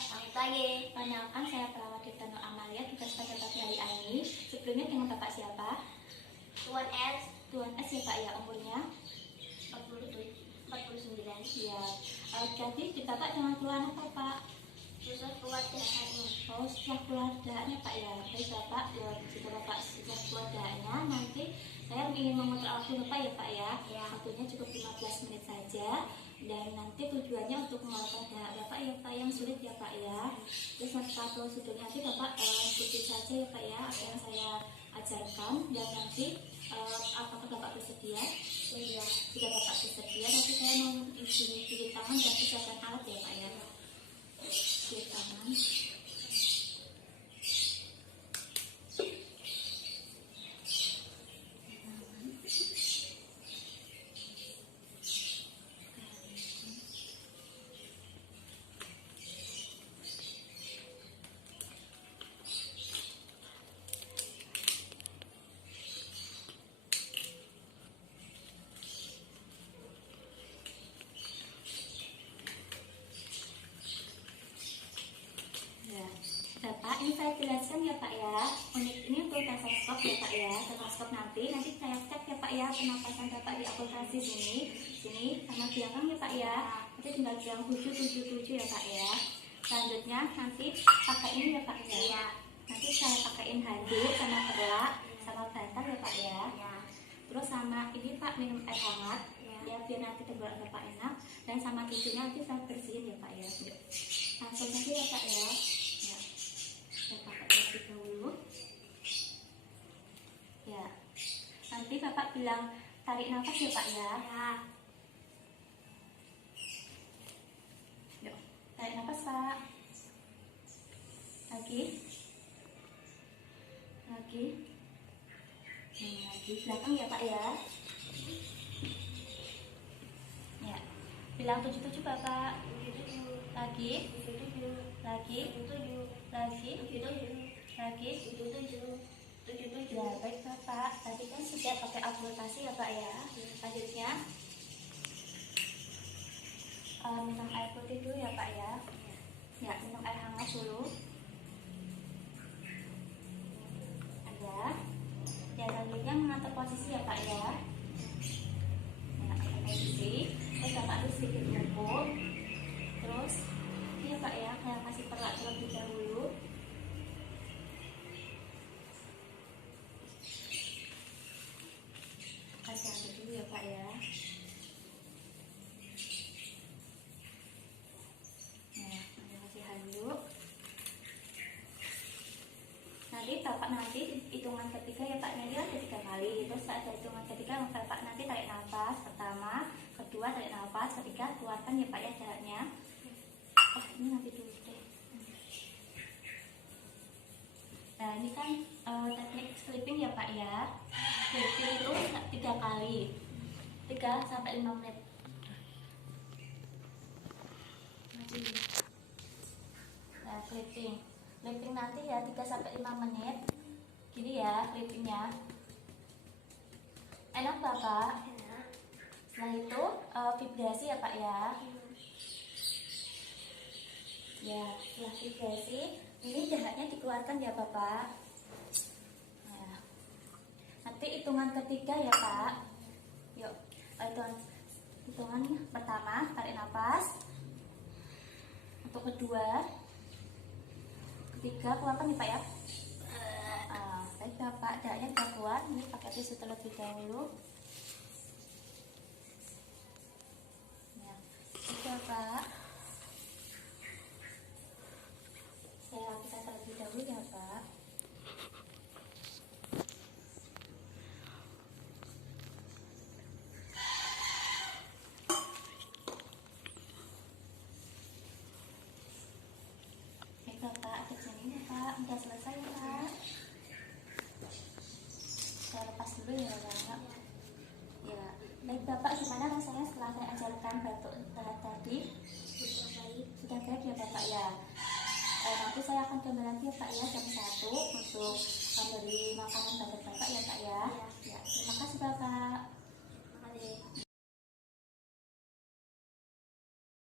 Selamat pagi. Perkenalkan, saya perawat Tirta Nur Amalia, tugas pada pagi hari ini. Sebelumnya dengan Bapak siapa? Tuan S. Tuan S ya Pak ya, umurnya? 49. Ya. Jadi di Bapak dengan keluhan apa Pak? Susah keluar darahnya. Oh, setelah keluar darahnya Pak ya. Baik Bapak, ya, jika Bapak sudah keluar darahnya, nanti saya ingin mengontrol waktu Bapak ya Pak ya. Ya. Waktunya cukup 15 menit saja. Dan nanti tujuannya untuk mengeluarkan darah Bapak ya Pak yang sulit ya Pak ya. Terus setelah prosedurnya nanti Bapak ikuti saja ya Pak ya apa yang saya ajarkan, dan nanti apakah Bapak bersedia? Iya. Jika Bapak bersedia, nanti saya mau cuci tangan dan persiapkan alat ya Pak ya. Cuci tangan. Bapak, ini saya jelaskan ya Pak ya. Ini untuk stetoskop ya Pak ya. Stetoskop nanti saya cek ya Pak ya pernapasan Bapak di akultasi sini sama belakang ya Pak ya. Nanti tinggal bilang 777 ya Pak ya. Selanjutnya nanti pakai ini ya Pak ya. Iya. Nanti saya pakaiin handuk sama perlak sama bantal ya Pak ya. Iya. Terus sama ini Pak minum air hangat ya biar nanti tenggorokan Bapak enak, dan sama tisunya nanti saya bersihin ya Pak ya. Langsung saja ya Pak ya. Saya pakai terlebih dahulu. Ya. Nanti Bapak bilang tarik nafas ya Pak ya. Ya. Yuk, tarik nafas Pak. Lagi. Lagi. Lagi. Belakang ya Pak ya. Ya. Bilang 77 Bapak. Lagi. Lagi. Lagi. Ya, baik Bapak. Tadi kan sudah pakai akultasi ya Pak ya. Selanjutnya minum air putih dulu ya Pak ya. Ya, minum air hangat dulu. Ada. Ya, selanjutnya mengatur posisi ya Pak ya. Ya, atur posisi. Terus Bapak harus sedikit bubuk. Terus ini ya Pak ya, saya kasih perlak terlebih dahulu. Kasih handuk dulu ya Pak ya. Nah, kasih handuk. Nanti hitungan ketiga ya Pak, nanti ada 3 kali. Terus ada hitungan ketiga Bapak nanti tarik nafas pertama, kedua tarik nafas, ketiga keluarkan ya Pak ya jaraknya. Oh, ini nanti dulu deh. Nah, ini kan teknik sleeping ya Pak ya. Sleeping itu 3 kali, 3 sampai 5 menit. Nah, sleeping nanti ya 3 sampai 5 menit. Gini ya sleepingnya. Enak Bapak. Setelah itu vibrasi ya Pak ya. Ya, setelah vibrasi ini jaraknya dikeluarkan ya Bapak. Nah, nanti hitungan ketiga ya Pak. Yuk, hitungan pertama tarik nafas. Untuk kedua, ketiga keluarkan ya Pak ya. Baik Bapak, jaraknya sudah keluar. Ini pakai tisu terlebih dahulu. Ya, sudah Pak. Saya lakukan terlebih dahulu ya Pak. Baik Bapak, ada sini ya Pak. Sudah selesai ya Pak. Saya lepas dulu ya Bapak. Ya, baik Bapak, gimana rasanya setelah saya ajarkan batuk tadi? Sudah baik ya Bapak ya. Nanti saya akan kembali lagi ya Pak ya jam 1 untuk memberi makanan pada Bapak ya Pak ya. Ya, terima kasih Bapak.